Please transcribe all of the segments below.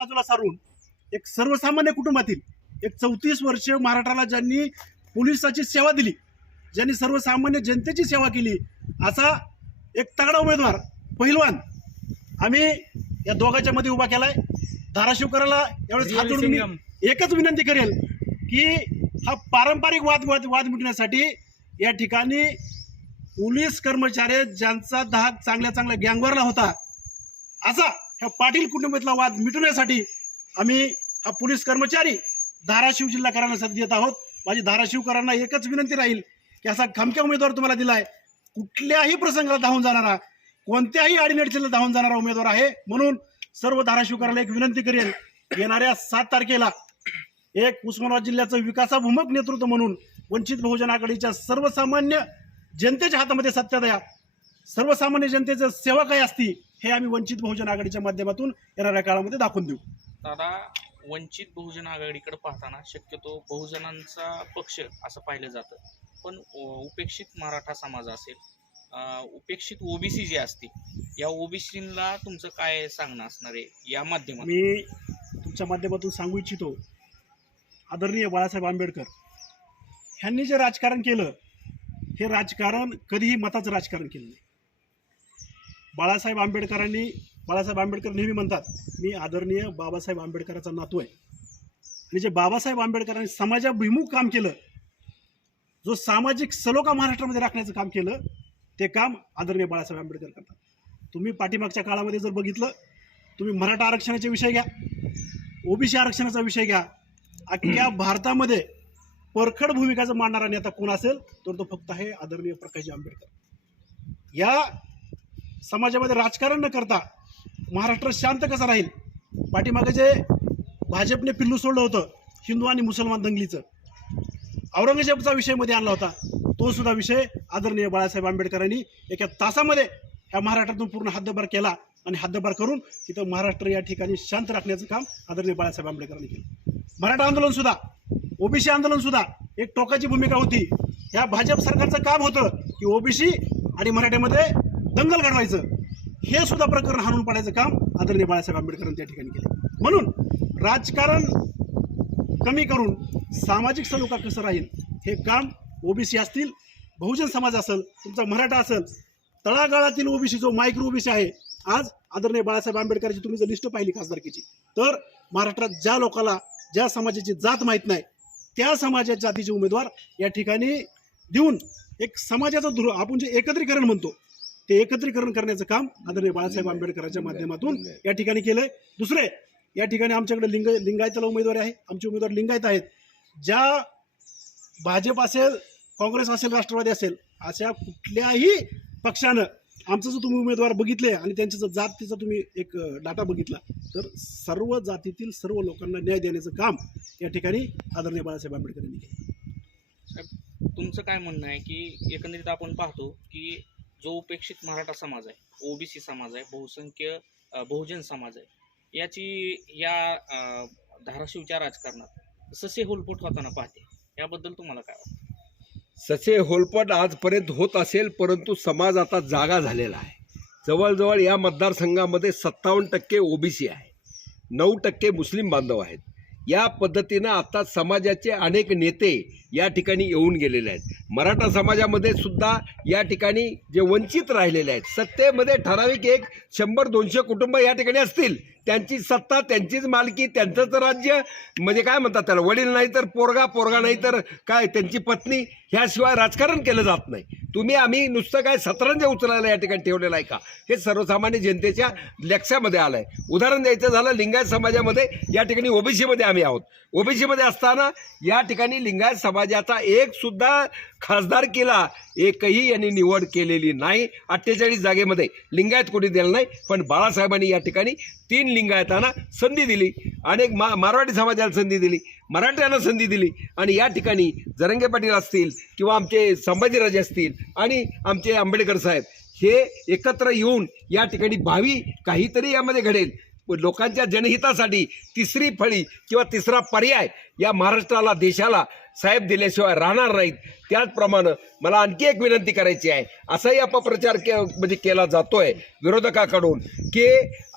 बाजूला सारून एक सर्वसामान्य कुटुंबातील एक 34 वर्ष महाराष्ट्राला ज्यांनी पोलिसाची सेवा दिली, ज्यांनी सर्वसामान्य जनतेची सेवा केली, असा एक तगडा उमेदवार पैलवान आम्ही या दोघांच्या मध्ये उभा केलाय. धाराशिवकराला यावेळेस हात जोडून मी एकच विनंती करेल की हा पारंपरिक वाद मिटवण्यासाठी या ठिकाणी पोलीस कर्मचारी ज्यांचा धाक चांगल्या गँगवरला होता, असा ह्या पाटील कुटुंबातला वाद मिटवण्यासाठी आम्ही हा पोलीस कर्मचारी धाराशिव जिल्हाकरांना साथ देत आहोत. माझी धाराशिवकरांना एकच विनंती राहील की असा खमक्या उमेदवार तुम्हाला दिलाय, कुठल्याही प्रसंगाला धावून जाणारा, कोणत्याही अडीअडचणीला धावून जाणारा उमेदवार आहे. म्हणून सर्व धाराशिवकरांना एक विनंती करेल, येणाऱ्या 7 तारखेला एक उस्मानाबाद जिल्ह्याचं विकासाभिमुख नेतृत्व म्हणून वंचित बहुजन आघाडीच्या सर्वसामान्य जनतेच्या हातामध्ये सत्ता द्या. सर्वसामान्य जनतेचं सेवा काय असती हे आम्ही वंचित बहुजन आघाडीच्या माध्यमातून येणाऱ्या काळामध्ये दाखवून देऊ. दादा, वंचित बहुजन आघाडीकडे पाहताना शक्यतो बहुजनांचा पक्ष असं पाहिलं जातं, पण उपेक्षित मराठा समाज असेल, उपेक्षित ओबीसी जे असते, या ओबीसीला तुमचं काय सांगणं असणार आहे या माध्यमातून? मी तुमच्या माध्यमातून सांगू इच्छितो, आदरणीय बाळासाहेब आंबेडकर ह्यांनी जे राजकारण केलं, हे राजकारण कधीही मताचं राजकारण केलं नाही. बाळासाहेब आंबेडकर नेहमी म्हणतात, मी आदरणीय बाबासाहेब आंबेडकरांचा नातू आहे. आणि जे बाबासाहेब आंबेडकरांनी समाजाभिमुख काम केलं, जो सामाजिक सलोखा महाराष्ट्रामध्ये राखण्याचं काम केलं, ते काम आदरणीय बाळासाहेब आंबेडकर करतात. तुम्ही पाठीमागच्या काळामध्ये जर बघितलं, तुम्ही मराठा आरक्षणाचे विषय घ्या, ओबीसी आरक्षणाचा विषय घ्या, अख्ख्या भारतामध्ये परखड भूमिका जर मांडणारा नेता कोण असेल तर तो फक्त आहे आदरणीय प्रकाशजी आंबेडकर. या समाजामध्ये राजकारण न करता महाराष्ट्र शांत कसा राहील, पाठीमागे जे भाजपने पिल्लू सोडलं होतं हिंदू आणि मुसलमान दंगलीचं, औरंगजेबचा विषय मध्ये आणला होता, तो सुद्धा विषय आदरणीय बाळासाहेब आंबेडकरांनी एका तासामध्ये ह्या महाराष्ट्रातून पूर्ण हद्दपार केला. आणि हद्दपार करून तिथं महाराष्ट्र या ठिकाणी शांत राखण्याचं काम आदरणीय बाळासाहेब आंबेडकरांनी केलं. मराठा आंदोलन सुद्धा, ओबीसी आंदोलन सुद्धा एक टोकाची भूमिका होती. ह्या भाजप सरकारचं काम होतं की ओबीसी आणि मराठ्यामध्ये दंगल घडवायचं, हे सुद्धा प्रकरण हाणून पाडायचं काम आदरणीय बाळासाहेब आंबेडकरांनी त्या ठिकाणी केलं. म्हणून राजकारण कमी करून सामाजिक सलोखा कसं राहील हे काम ओबीसी असतील, बहुजन समाज असेल, तुमचा मराठा असेल, तळागाळातील ओबीसी जो मायक्रो ओबीसी आहे, आज आदरणीय बाळासाहेब आंबेडकरची तुम्ही जर लिस्ट पाहिली खासदारकीची, तर महाराष्ट्रात ज्या लोकांना ज्या समाजाची जात माहीत नाही त्या समाजाच्या जातीचे उमेदवार या ठिकाणी देऊन एक समाजाचं आपण जे एकत्रीकरण म्हणतो ते एकत्रीकरण करण्याचं काम आदरणीय बाळासाहेब आंबेडकरांच्या माध्यमातून या ठिकाणी केलंय. दुसरे, या ठिकाणी आमच्याकडे लिंगायताला उमेदवारी आहे, आमचे उमेदवार लिंगायत आहेत. ज्या भाजप असेल, काँग्रेस असेल, राष्ट्रवादी असेल, अशा कुठल्याही पक्षानं आमचं जर तुम्ही उमेदवार बघितले आणि त्यांच्या जर जातीचा तुम्ही एक डाटा बघितला तर सर्व जातीतील सर्व लोकांना न्याय देण्याचं काम या ठिकाणी आदरणीय बाळासाहेब आंबेडकर यांनी केलं. तुमचं काय म्हणणं आहे की एकंदरीत आपण पाहतो की जो उपेक्षित मराठा समाज आहे, ओबीसी समाज आहे, बहुसंख्य बहुजन समाज आहे, याची या धाराशिवच्या राजकारणात ससे होलपट होताना पाहते, याबद्दल तुम्हाला काय वाटतं? ससे होलपट आजपर्यंत होत असेल, परंतु समाज आता जागा झालेला आहे. जवळजवळ या मतदारसंघामध्ये 57% ओबीसी आहे, 9% मुस्लिम बांधव आहेत. या पद्धतीनं आता समाजाचे अनेक नेते या ठिकाणी येऊन गेलेले आहेत. मराठा समाजामध्ये सुद्धा या ठिकाणी जे वंचित राहिलेले आहेत, सत्तेमध्ये ठराविक 100-200 कुटुंब या ठिकाणी असतील, त्यांची सत्ता, त्यांचीच मालकी, त्यांचंच राज्य, म्हणजे काय म्हणतात त्याला, वडील नाही तर पोरगा, पोरगा नाही तर काय त्यांची पत्नी, ह्याशिवाय राजकारण केलं जात नाही. तुम्ही आम्ही नुसतं काय सतरंज उचलायला या ठिकाणी ठेवलेलं आहे का, हे सर्वसामान्य जनतेच्या लक्षामध्ये आलं आहे. उदाहरण द्यायचं झालं, लिंगायत समाजामध्ये या ठिकाणी ओबीसीमध्ये आम्ही आहोत. ओबीसीमध्ये असताना या ठिकाणी लिंगायत समाजाचा एक सुद्धा खासदार केला एकही यांनी निवड केलेली नाही. 48 जागेमध्ये लिंगायत कोणी दिलं नाही, पण बाळासाहेबांनी या ठिकाणी 3 लिंगायतांना संधी दिली, अनेक मारवाडी समाजाला संधी दिली, मराठ्यांना संधी दिली. आणि या ठिकाणी जरंगे पाटील असतील किंवा आमचे संभाजीराजे असतील आणि आमचे आंबेडकर साहेब हे एकत्र येऊन या ठिकाणी भावी काहीतरी यामध्ये घडेल. लोकांच्या जनहितासाठी तिसरी फळी किंवा तिसरा पर्याय या महाराष्ट्राला देशाला साहेब दिल्याशिवाय राहणार नाहीत. त्याचप्रमाणे मला आणखी एक विनंती करायची आहे. असाही अपप्रचार म्हणजे केला जातोय विरोधकाकडून की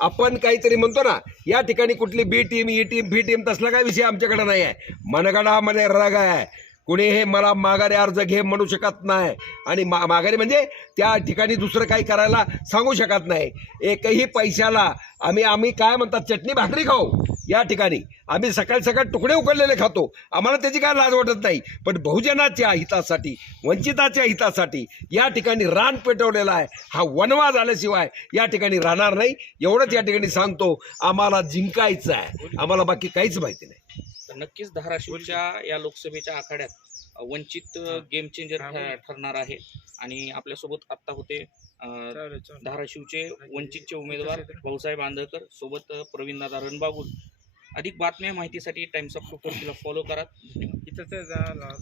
आपण काहीतरी म्हणतो ना, या ठिकाणी कुठली बी टीम ई टीम बी टीम तसला काही विषय आमच्याकडे नाही आहे. मनगडामध्ये रग आहे. कुणी हे मला माघारी अर्ज घे म्हणू शकत नाही आणि माघारी म्हणजे त्या ठिकाणी दुसरं काही करायला सांगू शकत नाही. एकही पैशाला आम्ही काय म्हणतात चटणी भाकरी खाऊ. या ठिकाणी आम्ही सकाळी सकाळ तुकडे उकडलेले खातो. आम्हाला त्याची काय लाज वाटत नाही. पण बहुजनाच्या हितासाठी वंचिताच्या हितासाठी या ठिकाणी रान पेटवलेला आहे. हा वनवा झाल्याशिवाय या ठिकाणी राहणार नाही. एवढंच या ठिकाणी सांगतो. आम्हाला जिंकायचं आहे. आम्हाला बाकी काहीच माहिती नाही. तर नक्कीच धाराशिवच्या या लोकसभेच्या आखाड्यात वंचित गेम चेंजर ठरणार आहे. आणि आपल्यासोबत आत्ता होते धाराशिवचे वंचितचे उमेदवार भाऊसाहेब आंधळकर, सोबत प्रवीणदादा रणबागुल. अधिक बातम्या माहितीसाठी टाइम्स ऑफ कोकणला फॉलो करा. धन्यवाद.